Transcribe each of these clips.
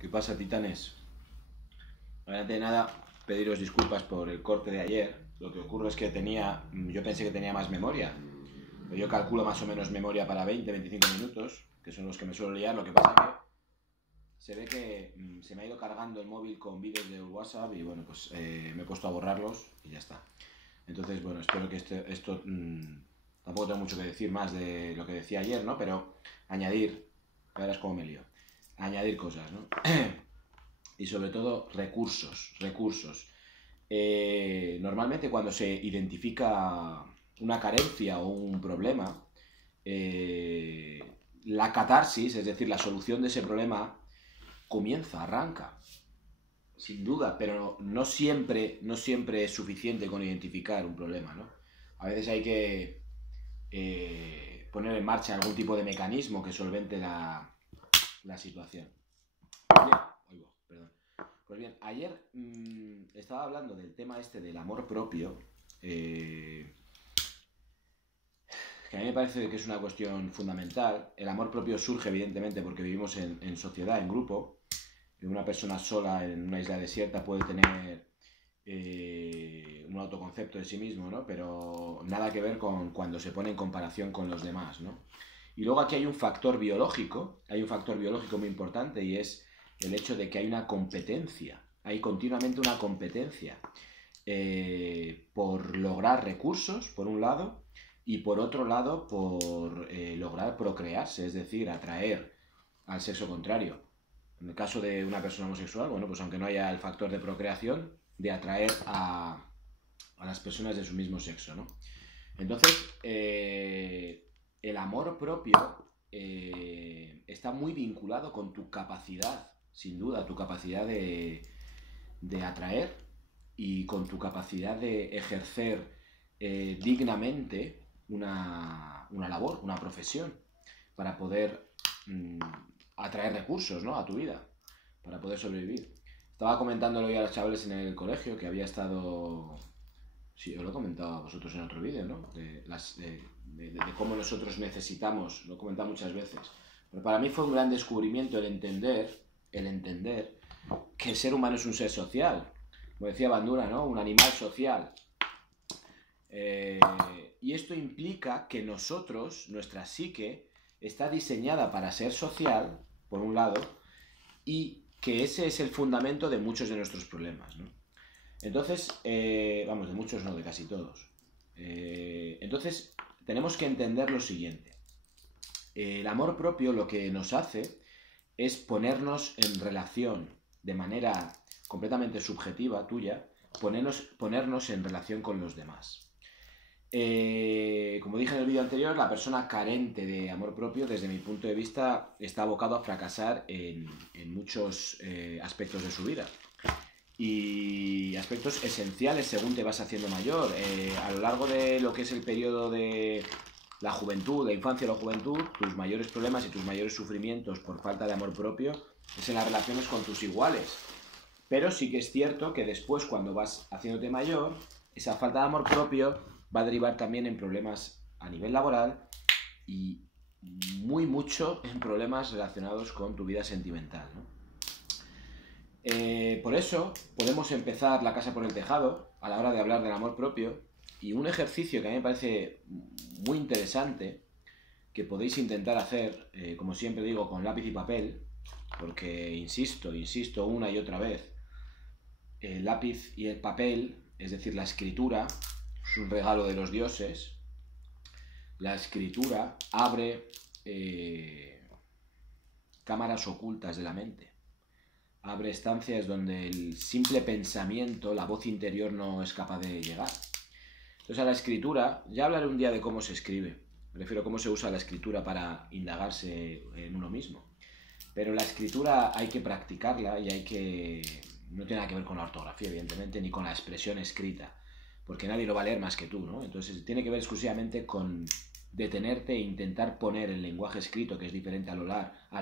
¿Qué pasa, titanes? Antes de nada, pediros disculpas por el corte de ayer. Lo que ocurre es que yo pensé que tenía más memoria. Pero yo calculo más o menos memoria para 20-25 minutos, que son los que me suelo liar. Lo que pasa es que se ve que se me ha ido cargando el móvil con vídeos de WhatsApp y bueno, pues me he puesto a borrarlos y ya está. Entonces, bueno, espero que esto tampoco tengo mucho que decir más de lo que decía ayer, ¿no? Pero añadir, verás cómo me lío. Añadir cosas, ¿no? Y sobre todo recursos. Normalmente cuando se identifica una carencia o un problema, la catarsis, es decir, la solución de ese problema, arranca, sin duda, pero no siempre es suficiente con identificar un problema, ¿no? A veces hay que poner en marcha algún tipo de mecanismo que solvente la situación. Pues bien, ayer estaba hablando del tema este del amor propio, que a mí me parece que es una cuestión fundamental. El amor propio surge evidentemente porque vivimos en sociedad, en grupo. Una persona sola en una isla desierta puede tener un autoconcepto de sí mismo, ¿no? Pero nada que ver con cuando se pone en comparación con los demás, ¿no? Y luego aquí hay un factor biológico muy importante, y es el hecho de que hay una competencia, hay continuamente una competencia por lograr recursos, por un lado, y por otro lado por lograr procrearse, es decir, atraer al sexo contrario. En el caso de una persona homosexual, bueno, pues aunque no haya el factor de procreación, de atraer a las personas de su mismo sexo, ¿no? Entonces, el amor propio está muy vinculado con tu capacidad, sin duda, tu capacidad de atraer y con tu capacidad de ejercer dignamente una labor, una profesión, para poder atraer recursos, ¿no?, a tu vida, para poder sobrevivir. Estaba comentándolo hoy a los chavales en el colegio, que había estado... Sí, os lo he comentado a vosotros en otro vídeo, ¿no? De cómo nosotros necesitamos, lo he comentado muchas veces. Pero para mí fue un gran descubrimiento el entender que el ser humano es un ser social. Como decía Bandura, ¿no? Un animal social. Y esto implica que nosotros, nuestra psique, está diseñada para ser social, por un lado, y que ese es el fundamento de muchos de nuestros problemas, ¿no? Entonces, de muchos no, de casi todos. Entonces, tenemos que entender lo siguiente. El amor propio lo que nos hace es ponernos en relación de manera completamente subjetiva, tuya, ponernos en relación con los demás. Como dije en el vídeo anterior, la persona carente de amor propio, desde mi punto de vista, está abocado a fracasar en muchos aspectos de su vida. Y aspectos esenciales según te vas haciendo mayor. A lo largo de lo que es el periodo de la juventud, la infancia o la juventud, tus mayores problemas y tus mayores sufrimientos por falta de amor propio es en las relaciones con tus iguales. Pero sí que es cierto que después, cuando vas haciéndote mayor, esa falta de amor propio va a derivar también en problemas a nivel laboral y mucho en problemas relacionados con tu vida sentimental, ¿no? Por eso podemos empezar la casa por el tejado a la hora de hablar del amor propio, y un ejercicio que a mí me parece muy interesante, que podéis intentar hacer, como siempre digo, con lápiz y papel, porque insisto una y otra vez, el lápiz y el papel, es decir, la escritura, es un regalo de los dioses. La escritura abre cámaras ocultas de la mente. Abre estancias donde el simple pensamiento, la voz interior, no es capaz de llegar. Entonces, a la escritura, ya hablaré un día de cómo se escribe. Me refiero a cómo se usa la escritura para indagarse en uno mismo. Pero la escritura hay que practicarla y no tiene nada que ver con la ortografía, evidentemente, ni con la expresión escrita, porque nadie lo va a leer más que tú, ¿no? Entonces, tiene que ver exclusivamente con detenerte e intentar poner el lenguaje escrito, que es diferente al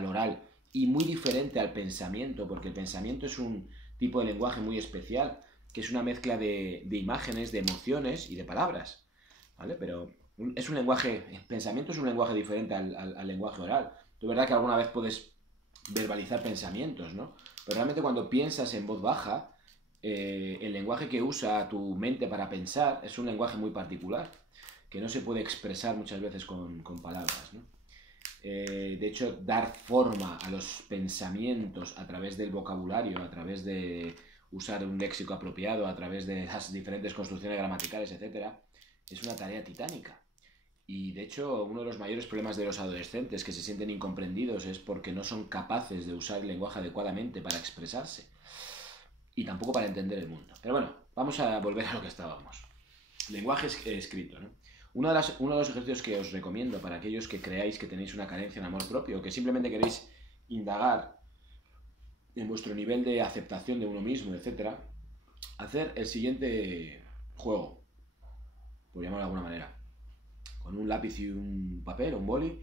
oral, y muy diferente al pensamiento, porque el pensamiento es un tipo de lenguaje muy especial, que es una mezcla de imágenes, de emociones y de palabras, ¿vale? Pero el pensamiento es un lenguaje diferente al lenguaje oral. Es verdad que alguna vez puedes verbalizar pensamientos, ¿no? Pero realmente cuando piensas en voz baja, el lenguaje que usa tu mente para pensar es un lenguaje muy particular, que no se puede expresar muchas veces con palabras, ¿no? De hecho, dar forma a los pensamientos a través del vocabulario, a través de usar un léxico apropiado, a través de las diferentes construcciones gramaticales, etcétera, es una tarea titánica. Y de hecho, uno de los mayores problemas de los adolescentes que se sienten incomprendidos es porque no son capaces de usar el lenguaje adecuadamente para expresarse y tampoco para entender el mundo. Pero bueno, vamos a volver a lo que estábamos. Lenguaje escrito, ¿no? Uno de los ejercicios que os recomiendo para aquellos que creáis que tenéis una carencia en amor propio o que simplemente queréis indagar en vuestro nivel de aceptación de uno mismo, etcétera, hacer el siguiente juego, por llamarlo de alguna manera. Con un lápiz y un papel o un boli,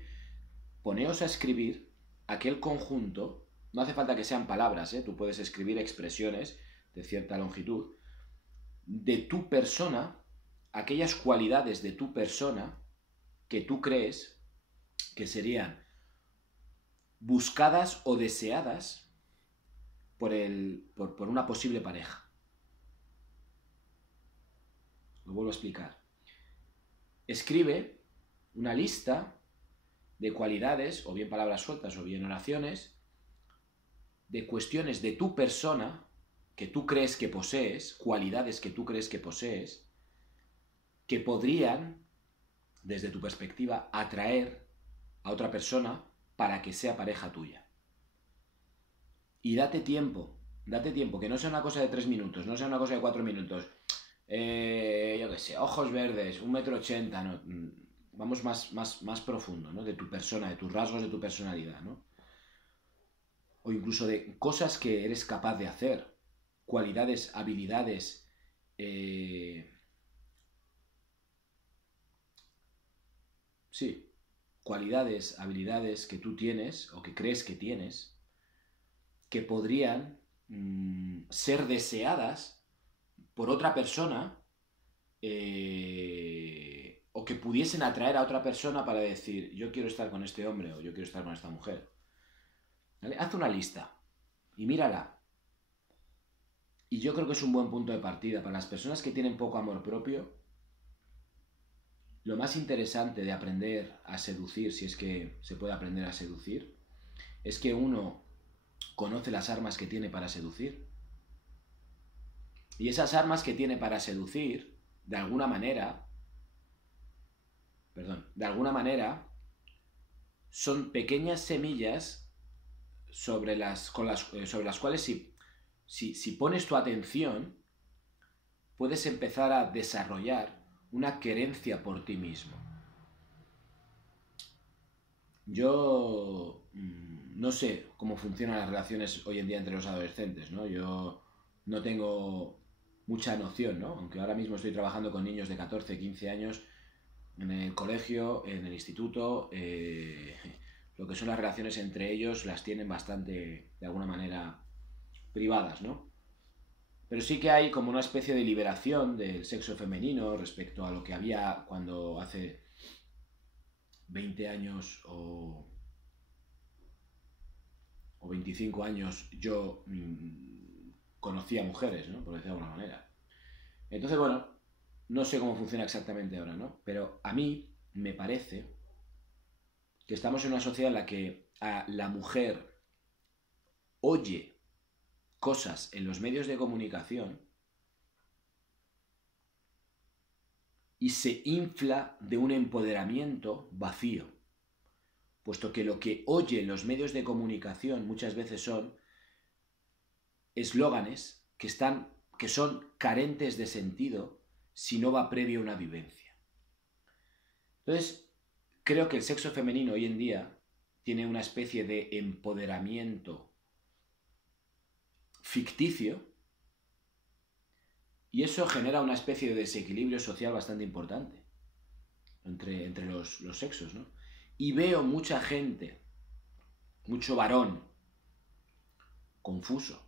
poneos a escribir aquel conjunto. No hace falta que sean palabras, ¿eh? Tú puedes escribir expresiones de cierta longitud de tu persona, aquellas cualidades de tu persona que tú crees que serían buscadas o deseadas por una posible pareja. Lo vuelvo a explicar. Escribe una lista de cualidades, o bien palabras sueltas o bien oraciones, de cuestiones de tu persona que tú crees que posees, cualidades que tú crees que posees, que podrían, desde tu perspectiva, atraer a otra persona para que sea pareja tuya. Y date tiempo, que no sea una cosa de 3 minutos, no sea una cosa de 4 minutos. Yo qué sé, ojos verdes, 1,80 m, no, vamos más profundo, ¿no? De tu persona, de tus rasgos de tu personalidad, ¿no? O incluso de cosas que eres capaz de hacer, cualidades, habilidades, sí, cualidades, habilidades que tú tienes o que crees que tienes, que podrían ser deseadas por otra persona, o que pudiesen atraer a otra persona para decir, yo quiero estar con este hombre o yo quiero estar con esta mujer. ¿Vale? Haz una lista y mírala. Y yo creo que es un buen punto de partida para las personas que tienen poco amor propio. Lo más interesante de aprender a seducir, si es que se puede aprender a seducir, es que uno conoce las armas que tiene para seducir. Y esas armas que tiene para seducir, de alguna manera, son pequeñas semillas sobre las cuales si pones tu atención, puedes empezar a desarrollar una querencia por ti mismo. Yo no sé cómo funcionan las relaciones hoy en día entre los adolescentes, ¿no? Yo no tengo mucha noción, ¿no? Aunque ahora mismo estoy trabajando con niños de 14, 15 años en el colegio, en el instituto, lo que son las relaciones entre ellos las tienen bastante, de alguna manera, privadas, ¿no? Pero sí que hay como una especie de liberación del sexo femenino respecto a lo que había cuando hace 20 años o 25 años yo conocía mujeres, ¿no? Por decirlo de alguna manera. Entonces, bueno, no sé cómo funciona exactamente ahora, ¿no? Pero a mí me parece que estamos en una sociedad en la que a la mujer oye cosas en los medios de comunicación y se infla de un empoderamiento vacío, puesto que lo que oye en los medios de comunicación muchas veces son eslóganes que son carentes de sentido si no va previo a una vivencia. Entonces, creo que el sexo femenino hoy en día tiene una especie de empoderamiento ficticio y eso genera una especie de desequilibrio social bastante importante entre los sexos, ¿no? Y veo mucha gente, mucho varón confuso,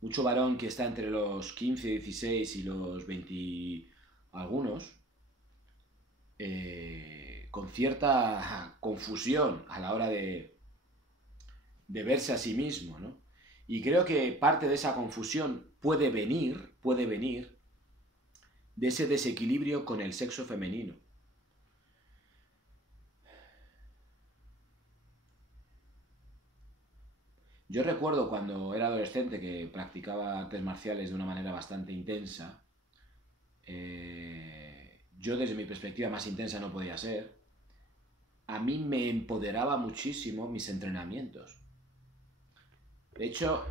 mucho varón que está entre los 15, 16 y los 20 algunos, con cierta confusión a la hora de de verse a sí mismo, ¿no? Y creo que parte de esa confusión puede venir de ese desequilibrio con el sexo femenino. Yo recuerdo cuando era adolescente que practicaba artes marciales de una manera bastante intensa. Yo desde mi perspectiva más intensa no podía ser. A mí me empoderaba muchísimo mis entrenamientos. De hecho,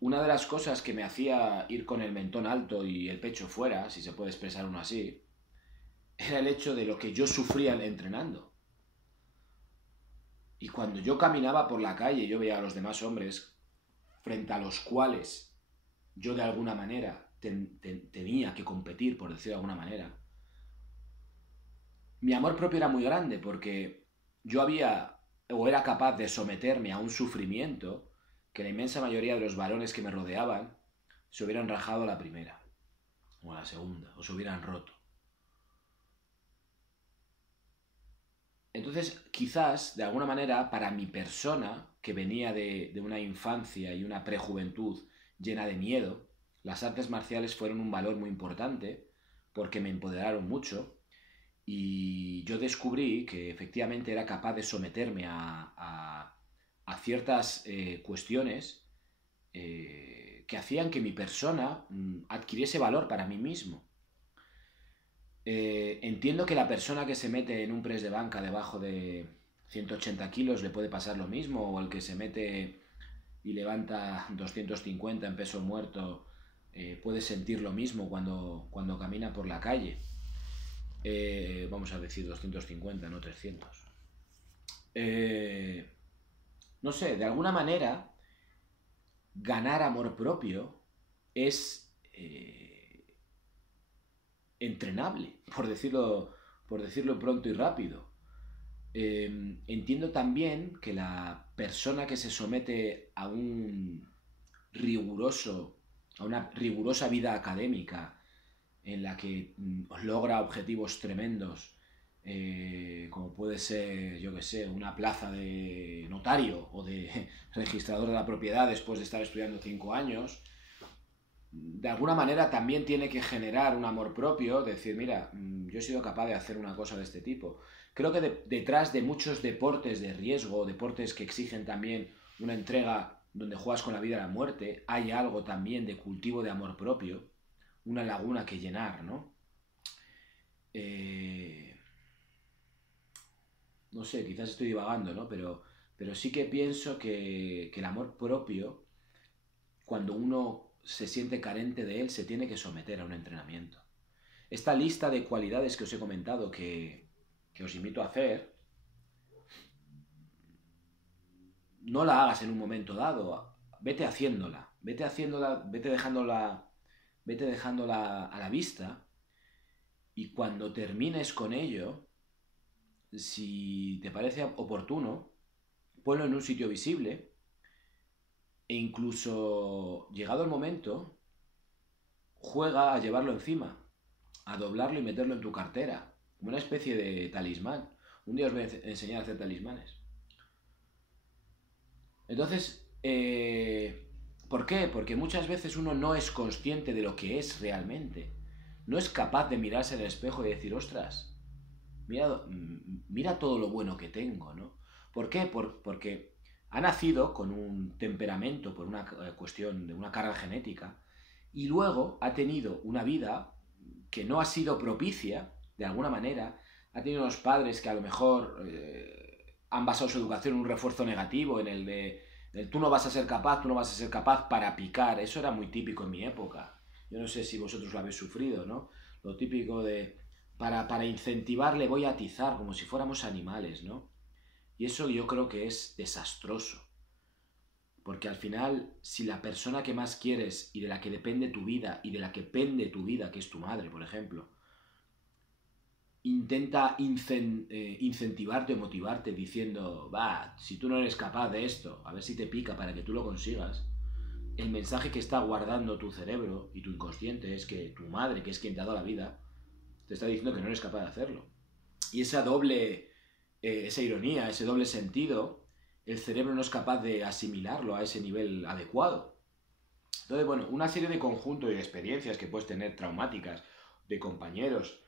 una de las cosas que me hacía ir con el mentón alto y el pecho fuera, si se puede expresar uno así, era el hecho de lo que yo sufría entrenando. Y cuando yo caminaba por la calle, yo veía a los demás hombres frente a los cuales yo de alguna manera tenía que competir, por decirlo de alguna manera. Mi amor propio era muy grande porque yo era capaz de someterme a un sufrimiento que la inmensa mayoría de los varones que me rodeaban se hubieran rajado a la primera, o a la segunda, o se hubieran roto. Entonces, quizás, de alguna manera, para mi persona, que venía de una infancia y una prejuventud llena de miedo, las artes marciales fueron un valor muy importante porque me empoderaron mucho y yo descubrí que efectivamente era capaz de someterme a ciertas cuestiones que hacían que mi persona adquiriese valor para mí mismo. Entiendo que la persona que se mete en un press de banca debajo de 180 kilos le puede pasar lo mismo, o el que se mete y levanta 250 en peso muerto puede sentir lo mismo cuando camina por la calle. Vamos a decir 250, no 300. No sé, de alguna manera ganar amor propio es entrenable, por decirlo pronto y rápido. Entiendo también que la persona que se somete a una rigurosa vida académica en la que logra objetivos tremendos, como puede ser, yo que sé, una plaza de notario o de registrador de la propiedad después de estar estudiando 5 años, de alguna manera también tiene que generar un amor propio, decir, mira, yo he sido capaz de hacer una cosa de este tipo. Creo que detrás de muchos deportes de riesgo, deportes que exigen también una entrega donde juegas con la vida y la muerte, hay algo también de cultivo de amor propio, una laguna que llenar, ¿no? No sé, quizás estoy divagando, ¿no? Pero sí que pienso que el amor propio, cuando uno se siente carente de él, se tiene que someter a un entrenamiento. Esta lista de cualidades que os he comentado, que os invito a hacer, no la hagas en un momento dado, vete haciéndola, vete dejándola a la vista, y cuando termines con ello, si te parece oportuno, ponlo en un sitio visible e incluso, llegado el momento, juega a llevarlo encima, a doblarlo y meterlo en tu cartera, como una especie de talismán. Un día os voy a enseñar a hacer talismanes. Entonces, ¿por qué? Porque muchas veces uno no es consciente de lo que es realmente. No es capaz de mirarse en el espejo y decir, ostras, mira todo lo bueno que tengo, ¿no? ¿Por qué? Porque ha nacido con un temperamento por una cuestión de una carga genética y luego ha tenido una vida que no ha sido propicia, de alguna manera. Ha tenido unos padres que a lo mejor han basado su educación en un refuerzo negativo, en el de tú no vas a ser capaz para picar. Eso era muy típico en mi época. Yo no sé si vosotros lo habéis sufrido, ¿no? Lo típico de para incentivarle voy a atizar, como si fuéramos animales, ¿no? Y eso yo creo que es desastroso. Porque al final, si la persona que más quieres y de la que depende tu vida y de la que pende tu vida, que es tu madre, por ejemplo, intenta incentivarte o motivarte diciendo, va, si tú no eres capaz de esto, a ver si te pica para que tú lo consigas, el mensaje que está guardando tu cerebro y tu inconsciente es que tu madre, que es quien te ha dado la vida, te está diciendo que no eres capaz de hacerlo. Y esa ironía, ese doble sentido, el cerebro no es capaz de asimilarlo a ese nivel adecuado. Entonces, bueno, una serie de conjuntos de experiencias que puedes tener traumáticas, de compañeros,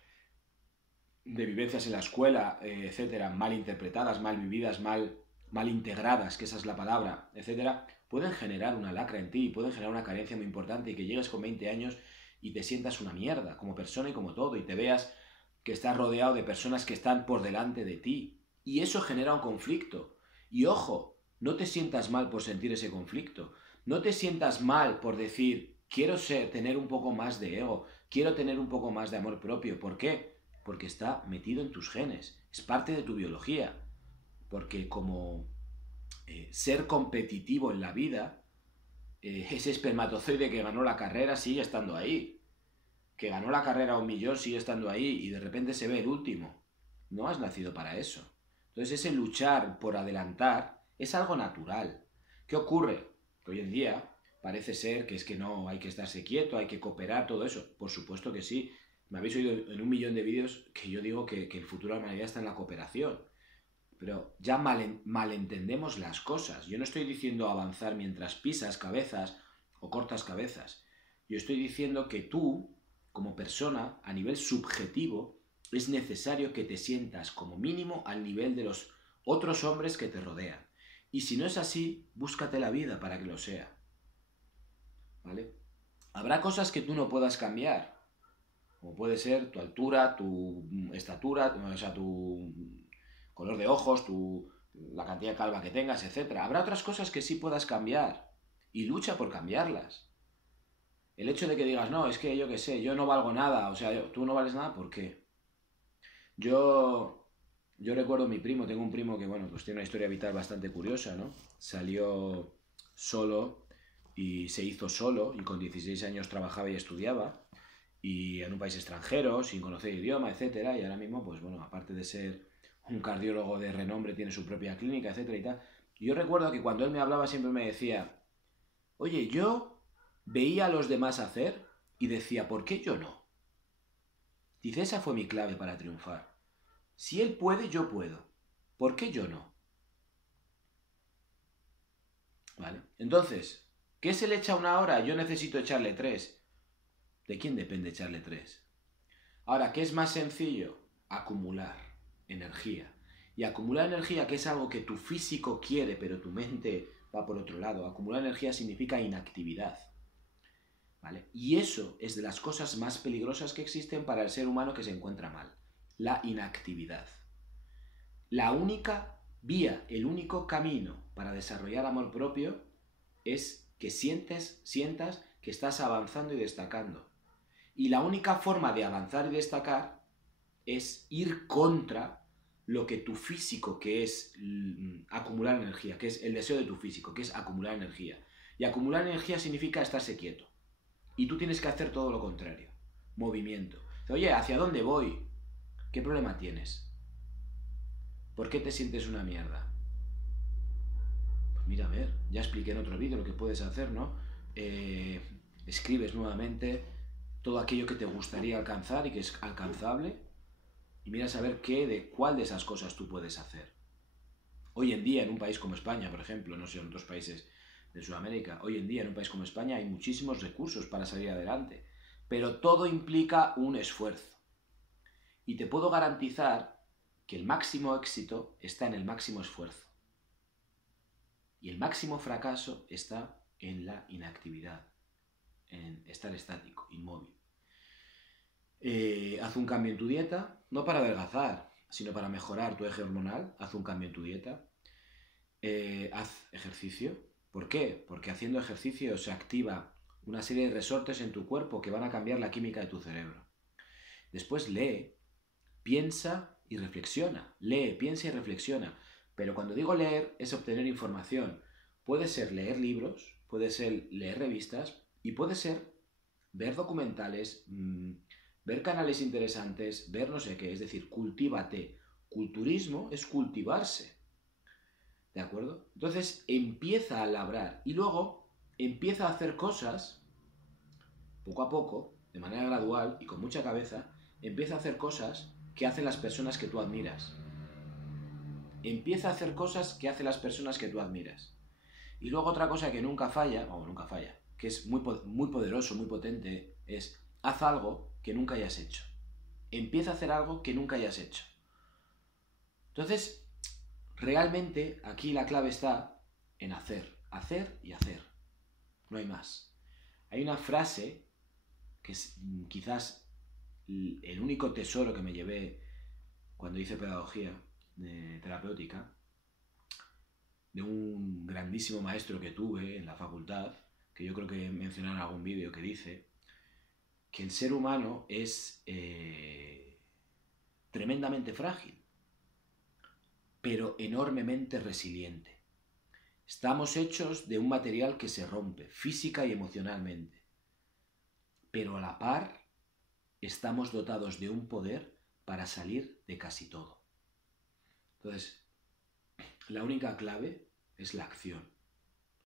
de vivencias en la escuela, etcétera, mal interpretadas, mal vividas, mal integradas, que esa es la palabra, etcétera, pueden generar una lacra en ti, pueden generar una carencia muy importante y que llegues con 20 años y te sientas una mierda, como persona y como todo, y te veas que estás rodeado de personas que están por delante de ti. Y eso genera un conflicto. Y ojo, no te sientas mal por sentir ese conflicto. No te sientas mal por decir, quiero tener un poco más de ego, quiero tener un poco más de amor propio. ¿Por qué? Porque está metido en tus genes, es parte de tu biología. Porque como ser competitivo en la vida, ese espermatozoide que ganó la carrera sigue estando ahí. Que ganó la carrera 1.000.000 sigue estando ahí y de repente se ve el último. No has nacido para eso. Entonces ese luchar por adelantar es algo natural. ¿Qué ocurre? Que hoy en día parece ser que es que no, hay que estarse quieto, hay que cooperar, todo eso. Por supuesto que sí. Me habéis oído en 1.000.000 de vídeos que yo digo que el futuro de la humanidad está en la cooperación. Pero ya malentendemos las cosas. Yo no estoy diciendo avanzar mientras pisas cabezas o cortas cabezas. Yo estoy diciendo que tú, como persona, a nivel subjetivo, es necesario que te sientas como mínimo al nivel de los otros hombres que te rodean. Y si no es así, búscate la vida para que lo sea. ¿Vale? Habrá cosas que tú no puedas cambiar, como puede ser tu altura, tu estatura, o sea, tu color de ojos, la cantidad de calva que tengas, etc. Habrá otras cosas que sí puedas cambiar y lucha por cambiarlas. El hecho de que digas, no, es que yo qué sé, yo no valgo nada, o sea, tú no vales nada, ¿por qué? Yo recuerdo a mi primo, tengo un primo que, bueno, pues tiene una historia vital bastante curiosa, ¿no? Salió solo y se hizo solo y con 16 años trabajaba y estudiaba y en un país extranjero, sin conocer idioma, etcétera, y ahora mismo, pues bueno, aparte de ser un cardiólogo de renombre, tiene su propia clínica, etcétera y tal. Y yo recuerdo que cuando él me hablaba siempre me decía, oye, yo veía a los demás hacer y decía, ¿por qué yo no? Dice, esa fue mi clave para triunfar. Si él puede, yo puedo. ¿Por qué yo no? ¿Vale? Entonces, ¿qué se le echa 1 hora? Yo necesito echarle 3. ¿De quién depende echarle 3? Ahora, ¿qué es más sencillo? Acumular energía. Y acumular energía, que es algo que tu físico quiere, pero tu mente va por otro lado. Acumular energía significa inactividad. ¿Vale? Y eso es de las cosas más peligrosas que existen para el ser humano que se encuentra mal. La inactividad. La única vía, el único camino para desarrollar amor propio es que sientas que estás avanzando y destacando. Y la única forma de avanzar y destacar es ir contra lo que tu físico, que es acumular energía, que es el deseo de tu físico, que es acumular energía. Y acumular energía significa estarse quieto. Y tú tienes que hacer todo lo contrario. Movimiento. Oye, ¿hacia dónde voy? ¿Qué problema tienes? ¿Por qué te sientes una mierda? Pues mira, a ver, ya expliqué en otro vídeo lo que puedes hacer, ¿no? Escribes nuevamente todo aquello que te gustaría alcanzar y que es alcanzable y miras a ver cuál de esas cosas tú puedes hacer. Hoy en día en un país como España, por ejemplo, no sé, en otros países de Sudamérica, hoy en día en un país como España hay muchísimos recursos para salir adelante, pero todo implica un esfuerzo. Y te puedo garantizar que el máximo éxito está en el máximo esfuerzo. Y el máximo fracaso está en la inactividad, en estar estático, inmóvil. Haz un cambio en tu dieta, no para adelgazar, sino para mejorar tu eje hormonal. Haz un cambio en tu dieta. Haz ejercicio. ¿Por qué? Porque haciendo ejercicio se activa una serie de resortes en tu cuerpo que van a cambiar la química de tu cerebro. Después lee, piensa y reflexiona. Lee, piensa y reflexiona. Pero cuando digo leer es obtener información. Puede ser leer libros, puede ser leer revistas y puede ser ver documentales, ver canales interesantes, ver no sé qué. Es decir, cultívate. Culturismo es cultivarse. ¿De acuerdo? Entonces empieza a labrar y luego empieza a hacer cosas poco a poco, de manera gradual y con mucha cabeza, empieza a hacer cosas que hacen las personas que tú admiras. Empieza a hacer cosas que hacen las personas que tú admiras. Y luego otra cosa que nunca falla, o nunca falla, que es muy poderoso, muy potente, es haz algo que nunca hayas hecho. Empieza a hacer algo que nunca hayas hecho. Entonces, realmente aquí la clave está en hacer y hacer. No hay más. Hay una frase que es quizás el único tesoro que me llevé cuando hice pedagogía terapéutica, de un grandísimo maestro que tuve en la facultad, que yo creo que mencioné en algún vídeo, que dice que el ser humano es tremendamente frágil, pero enormemente resiliente. Estamos hechos de un material que se rompe, física y emocionalmente, pero a la par estamos dotados de un poder para salir de casi todo. Entonces, la única clave es la acción.